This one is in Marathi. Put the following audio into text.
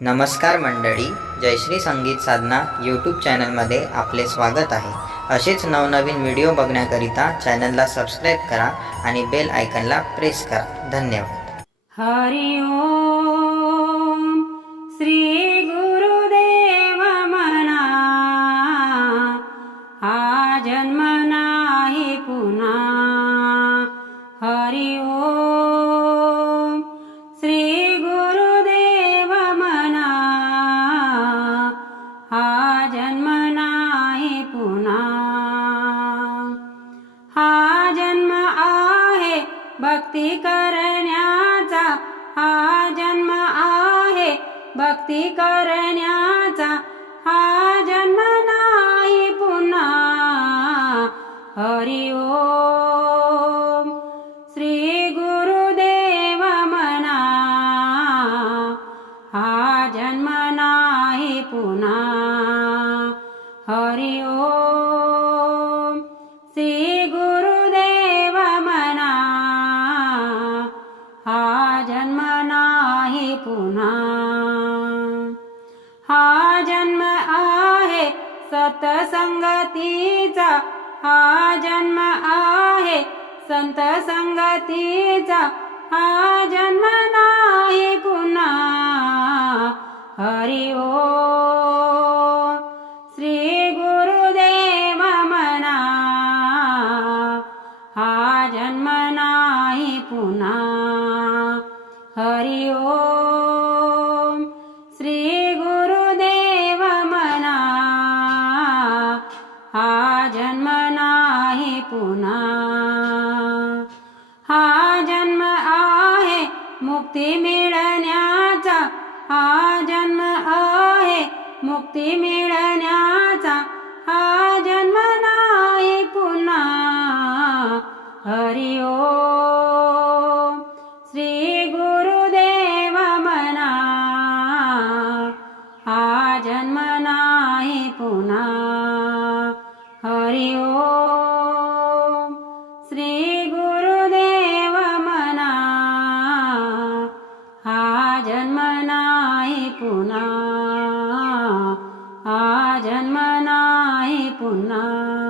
नमस्कार मंडळी जयश्री संगीत साधना यूट्यूब चॅनलमध्ये आपले स्वागत आहे. असेच नवनवीन व्हिडिओ बघण्याकरिता चॅनलला सबस्क्राईब करा आणि बेल आयकनला प्रेस करा. धन्यवाद. हरि नाही पुन्हा हा जन्म आहे भक्ती करण्याचा हा जन्म आहे भक्ती करण्याचा हा जन्म नाही पुन्हा हरि ओम श्री गुरुदेव मना हा जन्म नाही पुन्हा हरि पुन्हा. हा जन्म आहे सतसंगतीचा. हा जन्म आहे संत संगतीचा हा जन्म नाही पुन्हा. हरि ओ. श्री गुरुदेव मना. हा जन्म नाही पुन्हा. हरि ओ. पुन्हा हा जन्म आहे मुक्ती मिळण्याचा। हा जन्म आहे मुक्ती मिळण्याचा। हा जन्म नाही पुन्हा। हरि श्री गुरुदेव मना। हा जन्म नाही पुन्हा। हरि पुन्हा. हा जन्म नाही पुन्हा.